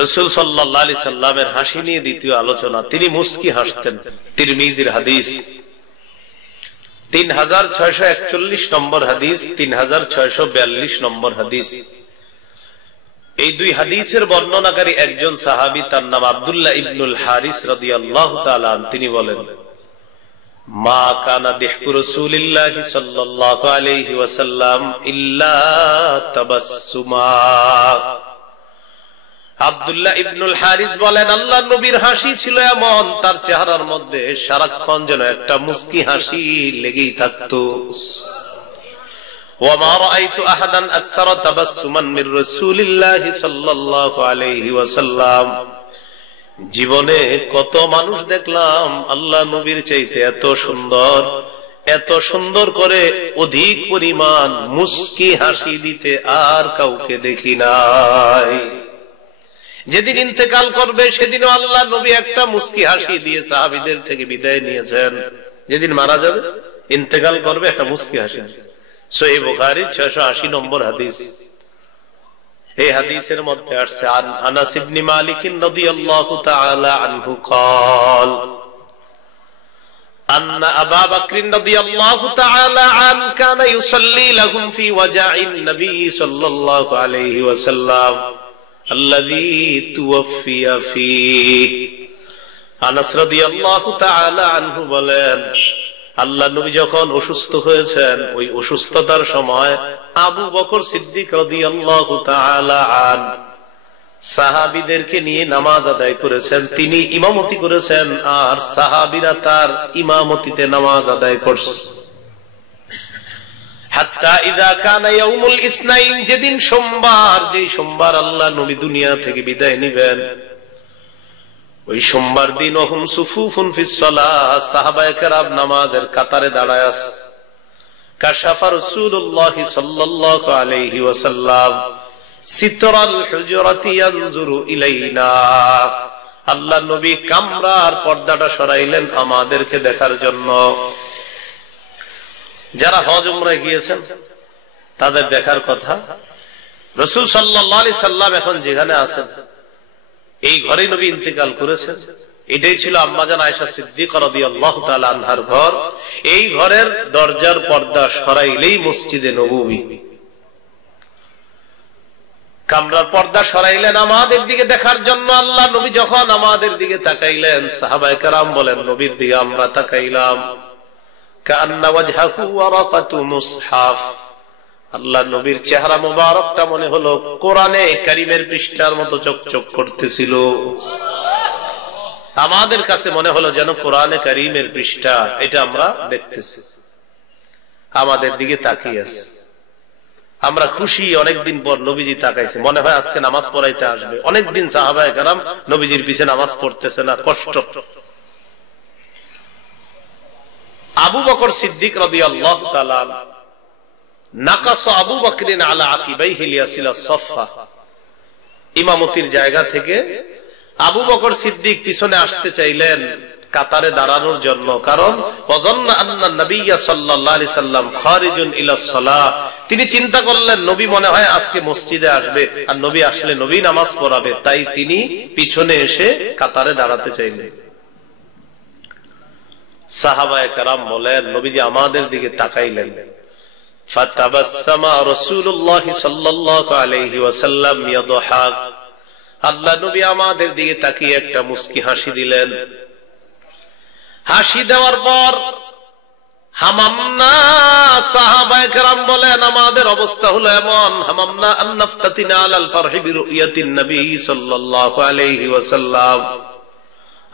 রাসূল সাল্লাল্লাহু আলাইহি সাল্লামের হাসি নিয়ে দ্বিতীয় আলোচনা। তিনি মুস্কি হাসতেন। তিরমিজির হাদিস 3641 নম্বর হাদিস, 3642 নম্বর হাদিস। এই দুই হাদিসের বর্ণনাকারী একজন সাহাবী, তার নাম আব্দুল্লাহ ইবনুল হারিস রাদিয়াল্লাহু তাআলা আনহু। তিনি বলেন, মা কানা দিহকু রাসূলিল্লাহি সাল্লাল্লাহু আলাইহি ওয়াসাল্লাম ইল্লা তাবাসসুমা। আব্দুল্লাহ ইবনুল হারিস বলেন, আল্লাহর নবীর হাসি ছিল এমন, তার চেহারার মধ্যে সারাক্ষণ যেন একটা মুস্কি হাসি লেগেই থাকতো। ওয়া মা রাআইতু আহাদান আকসারা তাবাসসুমান মির রাসূলিল্লাহি সাল্লাল্লাহু আলাইহি ওয়াসাল্লাম। জীবনে কত মানুষ দেখলাম আল্লাহ নবীর চাইতে এত সুন্দর করে অধিক পরিমাণ মুস্কি হাসি দিতে আর কাউকে দেখি নাই। যেদিন ইন্তেকাল করবে সেদিনও আল্লাহ নবী একটা মুস্কি হাসি দিয়ে সাহাবীদের থেকে বিদায় নিয়েছেন। যেদিন মারা যাবে, ইন্তেকাল করবে, একটা মুস্কি হাসি। সহিহ বুখারী 680 নম্বর হাদিস। এই হাদিসের মধ্যে আসছে, আনাস ইবনে মালিক রাদিয়াল্লাহু তাআলা আনহু قال أن أبا بكر رضي الله تعالى عنه كان يصلي لهم في وجع النبي صلى الله عليه وسلم الذي توفي فيه। আনাস রাদিয়াল্লাহু তাআলা আনহু বলেন, আল্লাহ নবী যখন অসুস্থ হয়েছেন, ওই অসুস্থতার সময় আবু বকর সিদ্দিক রাদিয়াল্লাহু তাআলা আনহু সাহাবীদেরকে নিয়ে নামাজ আদায় করেছেন। তিনি ইমামতি করেছেন আর সাহাবীরা তার ইমামতিতে নামাজ আদায় করছেন। হাত্তা ইযা কানা ইয়াউমুল ইসনাইন, যেদিন সোমবার, যেই সোমবার আল্লাহ নবী দুনিয়া থেকে বিদায় নেবেন, ওই সোমবার দিন ওহুম সুফুফুন ফিস সালাহ, সাহাবায়ে কেরাম নামাজের কাতারে দাঁড়ায় আছে। কাশাফা রাসূলুল্লাহ সাল্লাল্লাহু আলাইহি ওয়াসাল্লাম সিতরাল হুজরাতি ইয়ানজুরু ইলাইনা। আল্লাহ নবী কামরার পর্দাটা সরাইলেন আমাদেরকে দেখার জন্য। যারা হজ উমরায় গিয়েছেন তাদের দেখার কথা। রাসূল সাল্লাল্লাহু আলাইহি সাল্লাম এখন যেখানে আছেন, এই ঘরে নবী ইন্তেকাল করেছেন। এটাই ছিল আম্মাজান আয়েশা সিদ্দিকা রাদিয়াল্লাহু তাআলা আনহার ঘর। এই ঘরের দরজার পর্দা সরাইলেই মসজিদে নববী। কামরার পর্দা সরাইলেন আমাদের দিকে দেখার জন্য। আল্লাহ নবী যখন আমাদের দিকে তাকাইলেন, সাহাবায়ে কেরাম বলেন, নবীর দিকে আমরা তাকাইলাম, কান্না ওয়াজহাহু ওয়ারাকাতু মুসহাফ। আল্লাহ নবীর চেহারা মুবারকটা মনে হলো কোরআনে কারীমের পৃষ্ঠার মতো চকচক করতেছিল। আমাদের কাছে মনে হলো যেন কোরআনে কারীমের পৃষ্ঠা, এটা আমরা দেখতেছি। আমাদের দিকে তাকিয়ে আছে। আমরা খুশি, অনেকদিন পর নবীজি তাকাইছে, মনে হয় আজকে নামাজ পড়াইতে আসবে। অনেকদিন সাহাবায়ে কেরাম নবীজির পিছে নামাজ পড়তেছে না, কষ্ট। আবু বকর সিদ্দিক রাদিয়াল্লাহু তাআলা নাকাস আবু বকরিন আলা আকিবাইহি লিয়াসিলা সাফা। ইমামতির জায়গা থেকে আবু বকর সিদ্দিক পিছনে আসতে চাইলেন কাতারে দাঁড়ানোর জন্য, কারণ ওয়াজান্না আন্না নবিয়্য সাল্লাল্লাহু আলাইহি সাল্লাম খারিজুন ইলা সালাহ। তিনি চিন্তা করলেন নবী মনে হয় আজকে মসজিদে আসবে, আর নবী আসলে নবী নামাজ পড়াবে, তাই তিনি পিছনে এসে কাতারে দাঁড়াতে চাইলেন। সাহাবায়ে কেরাম বলেন, নবীজি আমাদের দিকে তাকাইলেন। ফাতাবাসসামা রাসূলুল্লাহ সাল্লাল্লাহু আলাইহি ওয়াসাল্লাম ইয়াদহাক। আল্লাহ নবী আমাদের দিকে তাকিয়ে একটা মুস্কি হাসি দিলেন। হাসি দেওয়ার পর হামামনা, সাহাবায়ে কেরাম বলেন আমাদের অবস্থা হলো এমন, হামামনা আন নাফতাতিনা আলাল ফারহি বিরুয়াতিন নবী সাল্লাল্লাহু আলাইহি ওয়াসাল্লাম।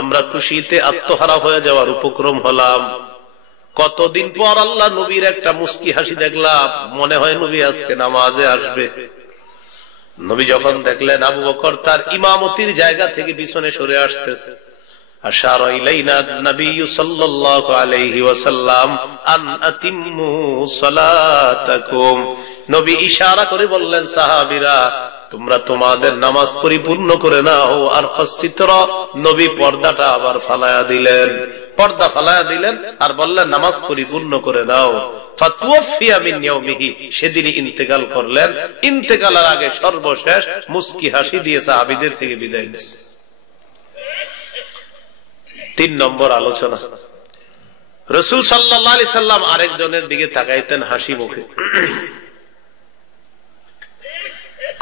আমরা খুশিতে আত্মহারা হয়ে যাওয়ার উপক্রম হলাম। কতদিন পর আল্লাহ নবীর একটা মুস্কি হাসি দেখলাম, মনে হয় নবী আজকে নামাজে আসবে। নবী যখন দেখলেন আবু বকর তার ইমামতির জায়গা থেকে পিছনে সরে আসতেছে, আশারা ইলাইনা নবী সাল্লাল্লাহু আলাইহি ওয়াসাল্লাম আন আতিম্মু সালাতাকুম। নবী ইশারা করে বললেন, সাহাবীরা তোমরা তোমাদের নামাজ পরিপূর্ণ করে নাও। আর ফাসিতরা, নবী পর্দাটা আবার ফালায়া দিলেন, পর্দা ফালায়া দিলেন আর বললেন নামাজ পরিপূর্ণ করে নাও। ফাতুওফিয়া মিন ইয়াউমিহি, সেদিনই ইন্তেকাল করলেন। ইন্তেকালের আগে সর্বশেষ মুস্কি হাসি দিয়ে সাহাবীদের থেকে বিদায় নিয়েছে। 3 নম্বর আলোচনা, রাসূল সাল্লাল্লাহু আলাইহি সাল্লাম আরেকজনের দিকে তাকাইতেন হাসি মুখে।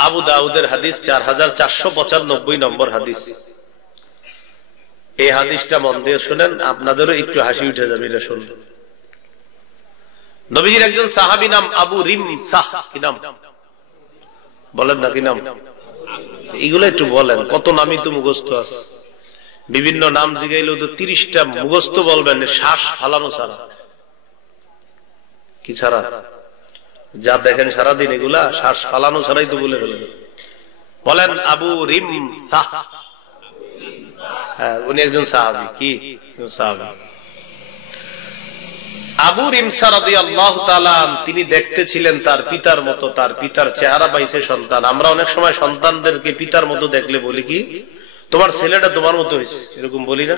আবু দাউদের হাদিস 4495 নম্বর হাদিস। এই হাদিসটা মন দিয়ে শুনেন, আপনাদেরও একটু হাসি উঠে যাবে এটা শুনলে। নবীজির একজন সাহাবী নাম আবু রিমসাহ, কি নাম বলেন না, কি নাম? এগুলো একটু বলেন, কত নামই তো মুখস্থ আছে। বিভিন্ন নাম জিগাইলেও তো 30টা মুখস্থ বলবেন, শ্বাস ফালানো ছাড়া। কি ছাড়া? যা দেখেন সারাদিন এগুলা শ্বাস ফালানো ছাড়াই তো বলে ফেলেন। বলেন আবু রিমসাহ। হ্যাঁ, উনি একজন সাহাবী। কি সাহাবী? আবু রিমসা রাদিয়াল্লাহু তাআলা, তিনি দেখতে ছিলেন তার পিতার মতো। তার পিতার চেহারা পাইছে সন্তান। আমরা অনেক সময় সন্তানদেরকে পিতার মতো দেখলে বলি কি, তোমার ছেলেটা তোমার মতো হয়েছে, এরকম বলি না?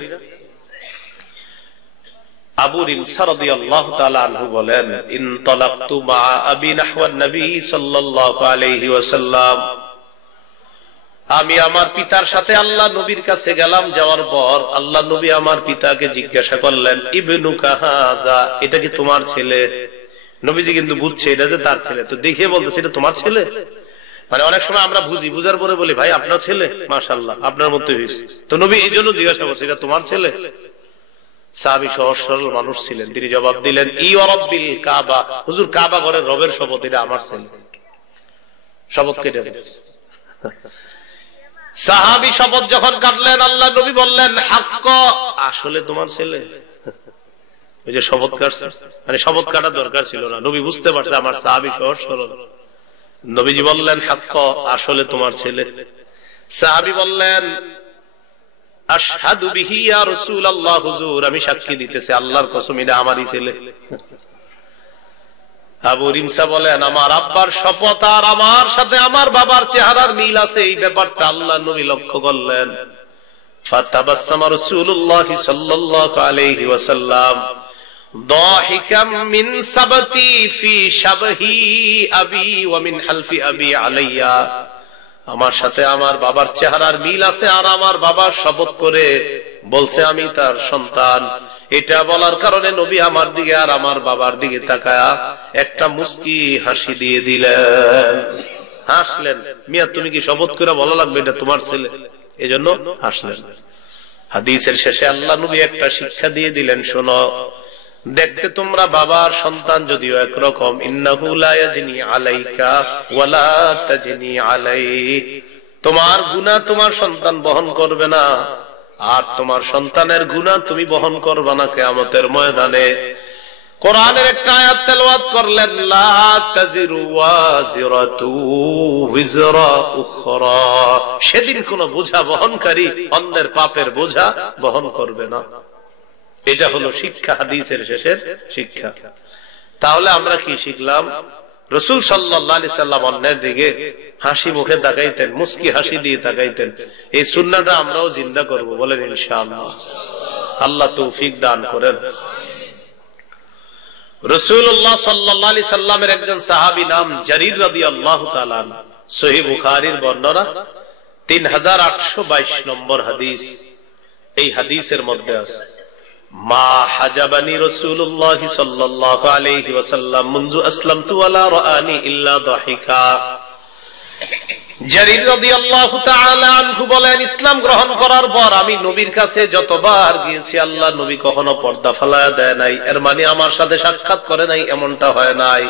আবু রিমসা রাদিয়াল্লাহু তাআলা আনহু বলেন, ইনতালাকতু মা আবি নাহওয়ান নবী সাল্লাল্লাহু আলাইহি ওয়াসাল্লাম, আমি আমার পিতার সাথে আল্লাহ নবীর কাছে গেলাম। যাওয়ার পর আল্লাহ নবী আমার পিতাকে জিজ্ঞাসা করলেন, ইবনুকা হাযা, এটা কি তোমার ছেলে? নবীজি কিন্তু বুঝছে এটা যে তার ছেলে, তো দেখে বলতেছে এটা তোমার ছেলে। মানে অনেক সময় আমরা বুঝি, বুঝার পরে বলি ভাই আপনার ছেলে, মাশাআল্লাহ আপনার মতোই হয়েছে। তো নবী এই জন্য জিজ্ঞাসা করছে এটা তোমার ছেলে? সাহাবী সহজ সরল মানুষ ছিলেন, তিনি জবাব দিলেন, ই রাব্বিল কাবা, হুজুর কাবা ঘরের রবের শপথ, এটা আমার ছেলে। শপথ কেটে দিয়েছে। সাহাবী শপথ যখন কাটলেন, আল্লাহ নবী বললেন, হাক্ক, আসলে তোমার ছেলে। ওই যে শপথ কাটছে, মানে শপথ কাটার দরকার ছিল না, নবী বুঝতে পারছে আমার সাহাবী সহজ সরল। নবীজি বললেন, হাক্ক, আসলে তোমার ছেলে। সাহাবী বললেন, আশহাদু বিহি ইয়া রাসূলুল্লাহ, হুজুর আমি সাক্ষী দিতেছি আল্লাহর কসম এটা আমারই ছেলে। আবু রিমসা বলেন, আমার আব্বার শপথ আর আমার সাথে আমার বাবার চেহারার মিল আছে, এই ব্যাপারটা আল্লাহ নবী লক্ষ্য করলেন। ফাতাবাসসামা রাসূলুল্লাহ সাল্লাল্লাহু আলাইহি ওয়াসাল্লাম দাহিকাম মিন সাবতি ফি শাবহি আবি ওয়া মিন হালফি আবি আলাইয়া, আমার সাথে আমার বাবার চেহারার মিল আছে আর আমার বাবা শপথ করে বলছে আমি তার সন্তান। এটা বলার কারণে নবী আমার দিকে আর আমার বাবার দিকে তাকায়া একটা মুস্কি হাসি দিয়ে দিলেন, হাসলেন। মিয়া তুমি কি শপথ করে বলা লাগবে এটা তোমার ছেলে? এজন্য হাসলেন। হাদিসের শেষে আল্লাহ নবী একটা শিক্ষা দিয়ে দিলেন, শোনো, দেখতে তোমরা বাবার সন্তান যদিও একরকম, ইন্নাহু লা ইয়াজনি আলাইকা ওয়া লা তাজনি আলাইহি, তোমার গুনাহ তোমার সন্তান বহন করবে না আর তোমার সন্তানের গুনাহ তুমি বহন করবে না কিয়ামতের ময়দানে। কোরআনের একটা আয়াত তেলাওয়াত করলেন, লা তাজিরু ওয়াজিরাতু ওয়িজরা উখরা, সেদিন কোন বোঝা বহনকারী অন্যের পাপের বোঝা বহন করবে না। এটা হলো শিক্ষা, হাদিসের শেষের শিক্ষা। তাহলে আমরা কি শিখলাম? রাসূল সাল্লাল্লাহু আলাইহি সাল্লাম অন্যের দিকে হাসি মুখে তাকাইতেন, মুস্কি হাসি দিয়ে তাকাইতেন। এই সুন্নাহটা আমরাও জিন্দা করব, বলেন ইনশাআল্লাহ। আল্লাহ তৌফিক দান করেন। রাসূলুল্লাহ সাল্লাল্লাহু আলাইহি সাল্লামের একজন সাহাবী নাম জারীর রাদিয়াল্লাহু তাআলা, সহিহ বুখারীর বর্ণনা 3822 নম্বর হাদিস। এই হাদিসের মধ্যে আছে, মা হাজাবানি রাসূলুল্লাহ সাল্লাল্লাহু আলাইহি ওয়াসাল্লাম মুনযু আসলামতু ওয়ালা রাআনি ইল্লা দাহিকা। জারীর রাদিয়াল্লাহু তাআলা আনহু বলেন, ইসলাম গ্রহণ করার পর আমি নবীর কাছে যতবার গিয়েছি আল্লাহ নবী কখনো পর্দা ফালায়া দেয় নাই। এর মানে আমার সাথে সাক্ষাৎ করে নাই এমনটা হয় নাই।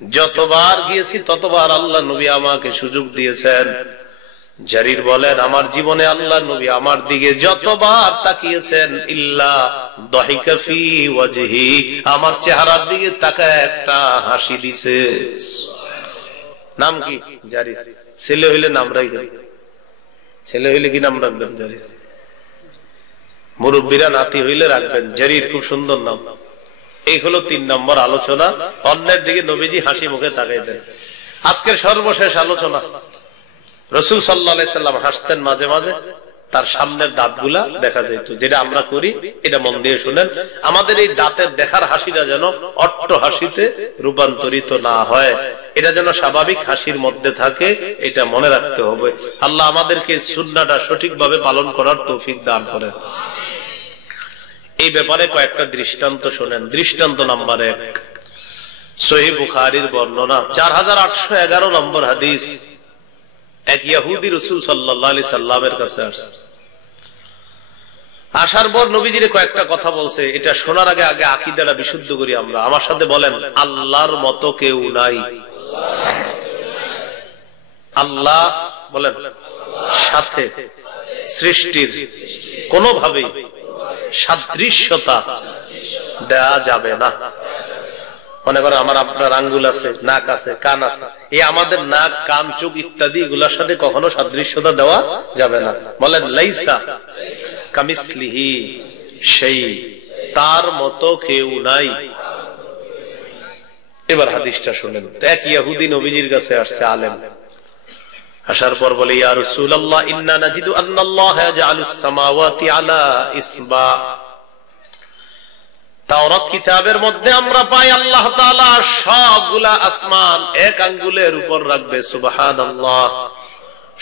যতবার গিয়েছি ততবার আল্লাহ নবী আমাকে সুযোগ দিয়েছেন। জারীর বলেন, আমার জীবনে আল্লাহ নবী আমার দিকে যতবার তাকিয়েছেন, ইল্লা দাহিকা ফি ওয়াজহি, আমার চেহারার দিকে তাকায় একটা হাসি দিছে। নাম কি? জারীর। ছেলে হইলে নাম রাখবেন, ছেলে হইলে কি নাম রাখবেন? জারীর। মুরব্বীরা নাতি হইলে রাখবেন জারীর, খুব সুন্দর নাম। এই হলো 3 নম্বর আলোচনা, অন্যের দিকে নবীজি হাসি মুখে তাকাইতেন। আজকের সর্বশেষ আলোচনা, রাসূল সাল্লাল্লাহু আলাইহি সাল্লাম হাসতেন মাঝে মাঝে, তার সামনের দাঁতগুলা দেখা যেত, যেটা আমরা করি। এটা মন দিয়ে শুনেন, আমাদের এই দাঁতের দেখার হাসিটা যেন অট্ট হাসিতে রূপান্তরিত না হয়, এটা যেন স্বাভাবিক হাসির মধ্যে থাকে, এটা মনে রাখতে হবে। আল্লাহ আমাদেরকে সুন্নাহটা সঠিকভাবে পালন করার তৌফিক দান করেন। এই ব্যাপারে কয়েকটা দৃষ্টান্ত শোনেন। দৃষ্টান্ত নাম্বার 1, সহিহ বুখারীর বর্ণনা 4811 নম্বর হাদিস। এক ইহুদি রাসূল সাল্লাল্লাহু আলাইহি সাল্লামের কাছে আসছে। আসার পর নবীজির কয়েকটা কথা বলছে। এটা শোনার আগে আগে আকীদাটা বিশুদ্ধ করি আমরা। আমার সাথে বলেন, আল্লাহর মতো কেউ নাই। আল্লাহ বলেন সাথে সৃষ্টির কোনোভাবেই সাদৃশ্যতা দেয়া যাবে না। মনে করেন আমার আপনার আঙ্গুল আছে, নাক আছে, কান আছে, এই আমাদের নাক, কান, চোখ ইত্যাদি এগুলোর সাথে কখনো সাদৃশ্যতা দেওয়া যাবে না। বলেন লাইসা কামিসলিহি সেই, তার মতো কেউ নাই। এবার হাদিসটা শুনেন। এক ইহুদি নবীজির কাছে আসছে, আলেম। আসার পর বলে, ইয়া রাসূলুল্লাহ ইন্না নাজিদু আন্নাল্লাহা ইয়াজআলুস সামাওয়াতি আলা ইসবা। তাওরাত কিতাবের মধ্যে আমরা পাই আল্লাহ তাআলা সবগুলা আসমান এক আঙ্গুলের উপর রাখবে। সুবহানাল্লাহ।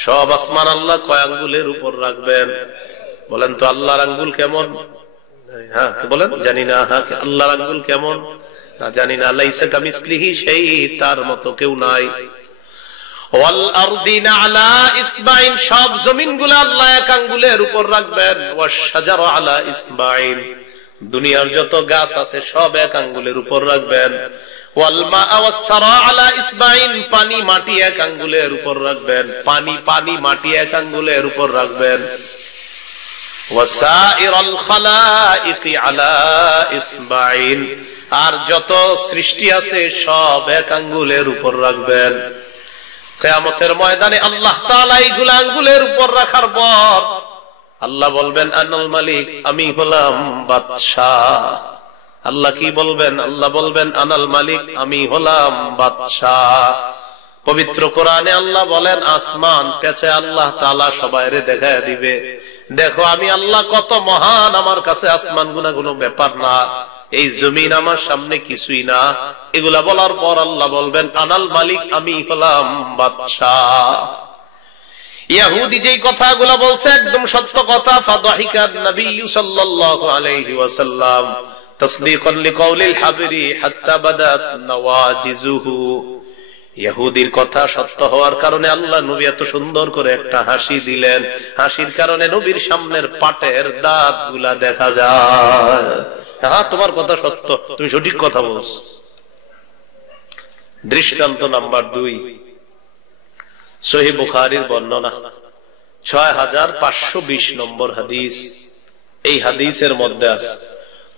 সব আসমান আল্লাহ কয় আঙ্গুলের উপর রাখবেন? বলেন তো আল্লাহর আঙ্গুল কেমন? হ্যাঁ বলেন, জানি না। হ্যাঁ, আল্লাহর আঙ্গুল কেমন? না জানি না। লাইসা কামিসলিহি সেই, তার মতো কেউ নাই। ওয়াল আরদিনা আলা ইসবাইন, সব জমিনগুলো আল্লাহ এক আঙ্গুলের উপর রাখবেন। ওয়াশ শাজারা আলা ইসবাইন, দুনিয়ার যত গাছ আছে সব এক আঙ্গুলের উপর রাখবেন। ওয়াল মা'a ওয়াস সারা আলা ইসবাইন, পানি মাটি এক আঙ্গুলের উপর রাখবেন। পানি মাটি এক আঙ্গুলের উপর রাখবেন। ওয়াসাইরাল খালাইকি আলা ইসবাইন, আর যত সৃষ্টি আছে সব এক আঙ্গুলের উপর রাখবেন। কিয়ামতের ময়দানে আল্লাহ তাআলা এইগুলা আঙ্গুলের উপর রাখার পর আল্লাহ বলবেন, আনাল মালিক, আমি হলাম বাদশাহ। আল্লাহ কি বলবেন? আল্লাহ বলবেন, আনাল মালিক, আমি হলাম বাদশাহ। পবিত্র কোরআনে আল্লাহ বলেন, আসমান পেছে আল্লাহ তাআলা সবাইরে দেখায় দিবে, দেখো আমি আল্লাহ কত মহান, আমার কাছে আসমান গুনা কোনো ব্যাপার না, এই জমিন আমার সামনে কিছুই না। এগুলা বলার পর আল্লাহ বলবেন, আনাল মালিক, আমি হলাম বাদশাহ। ইহুদি যেই কথাগুলো বলছে একদম সত্য কথা। ফাদাহিকান নবী সাল্লাল্লাহু আলাইহি ওয়াসাল্লাম তাসদীকান লিকাউলিল হাবিরি হাত্তা বাদাত নওয়াজিজুহু। ইহুদির কথা সত্য হওয়ার কারণে আল্লাহ নবী এত সুন্দর করে একটা হাসি দিলেন। হাসির কারণে নবীর সামনের পাটের দাঁতগুলা দেখা যায়। হ্যাঁ, তোমার কথা সত্য, তুমি সঠিক কথা বলছো। দৃষ্টান্ত নাম্বার 2, সহিহ বুখারীর বর্ণনা 6520 নম্বর হাদিস। এই হাদিসের মধ্যে আছে,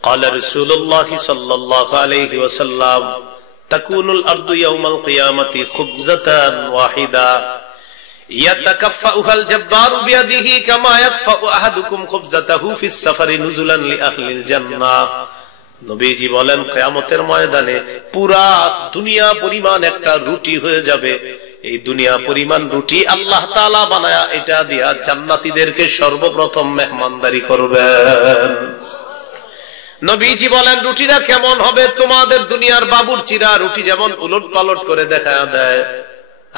قال رسول الله صلى الله عليه وسلم تكون الارض يوم القيامه خبزة واحدة يتكفأها الجبار بيده كما يكفأ احدكم خبزته في السفر نزلا لاهل الجنة। নবীজি বলেন, কিয়ামতের ময়দানে পুরা দুনিয়া পরিমাণ একটা রুটি হয়ে যাবে। এই দুনিয়া পরিমাণ রুটি আল্লাহ তাআলা বানায়া এটা দিয়া জান্নাতীদেরকে সর্বপ্রথম মেহমানদারি করবেন। নবীজি বলেন, রুটিটা কেমন হবে? তোমাদের দুনিয়ার বাবুর্চিরা রুটি যেমন উলট পালট করে দেখা দেয়,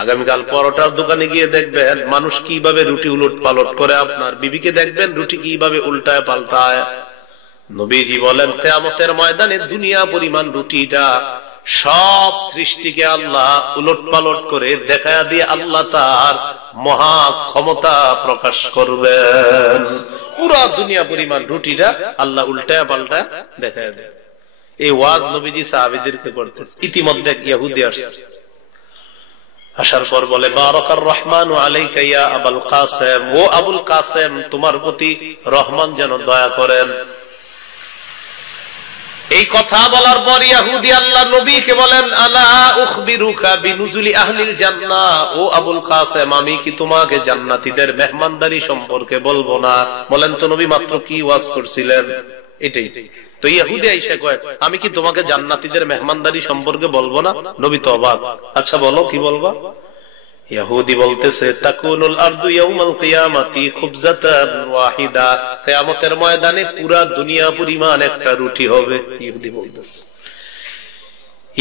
আগামীকাল পরোটার দোকানে গিয়ে দেখবেন মানুষ কিভাবে রুটি উলট পালট করে, আপনার বিবিকে দেখবেন রুটি কিভাবে উল্টায় পাল্টায়। নবীজি বলেন, কিয়ামতের ময়দানে দুনিয়া পরিমাণ রুটিটা সব সৃষ্টিকে আল্লাহ উলট পালট করে দেখায়া দিয়ে আল্লাহ তার মহা ক্ষমতা প্রকাশ করবেন। পুরা দুনিয়া পরিমাণ রুটিটা আল্লাহ উল্টায়া পাল্টায় দেখায়া দেয়। এই ওয়াজ নবীজি সাহাবীদেরকে করতেছে। ইতিমধ্যে ইহুদি আসছে। আসার পর বলে, বারাকার রহমানু আলাইকা ইয়া আবুল কাসেম, ও আবুল কাসেম, তোমার প্রতি রহমান যেন দয়া করেন। এই কথা বলার পর ইহুদি আল্লাহ নবীকে বলেন, আলা উখবিরুকা বিনুজুলি আহলিল জান্নাহ, ও আবুল কাসেম, আমি কি তোমাকে জান্নাতীদের মেহমানদারি সম্পর্কে বলবো না? বলেন তো নবী মাত্র কি ওয়াজ করছিলেন? এটাই তো। ইহুদি আইসা কয়, আমি কি তোমাকে জান্নাতীদের মেহমানদারি সম্পর্কে বলবো না? নবী তো অবাক। আচ্ছা বলো, কি বলবা? ইহুদি বলতেছে তাকুনুল আরদু ইয়াউমাল কিয়ামাতি খুবজাতান ওয়াহিদা, কিয়ামতের ময়দানে পুরা দুনিয়া পরিমাণ একটা রুটি হবে। ইহুদি বলতেছে।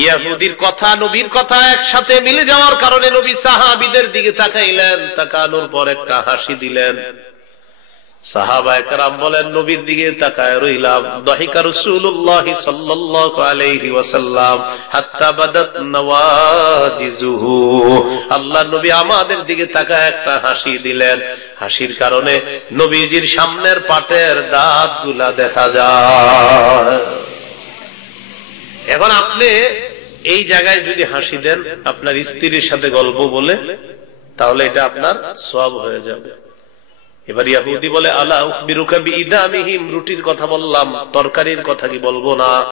ইহুদির কথা নবীর কথা একসাথে মিলে যাওয়ার কারণে নবী সাহাবীদের দিকে তাকাইলেন, তাকানোর পর একটা হাসি দিলেন। সাহাবায়ে কেরাম বলেন নবীর দিকে তাকায় রইলাম। দাহিকা রাসূলুল্লাহ সাল্লাল্লাহু আলাইহি ওয়াসাল্লাম হাত্তা বাদাত নওয়াজিজুহু, আল্লাহর নবী আমাদের দিকে তাকায় একটা হাসি দিলেন। হাসির কারণে নবীজির সামনের পাটের দাঁতগুলা দেখা যায়। এখন আপনি এই জায়গায় যদি হাসি দেন আপনার স্ত্রীর সাথে গল্প বলে, তাহলে এটা আপনার সওয়াব হয়ে যাবে। এবার ইহুদি বলে আলা উখবিরুকা বিইদামিহিম, রুটির কথা বললাম, তরকারির কথা কি বলবো না?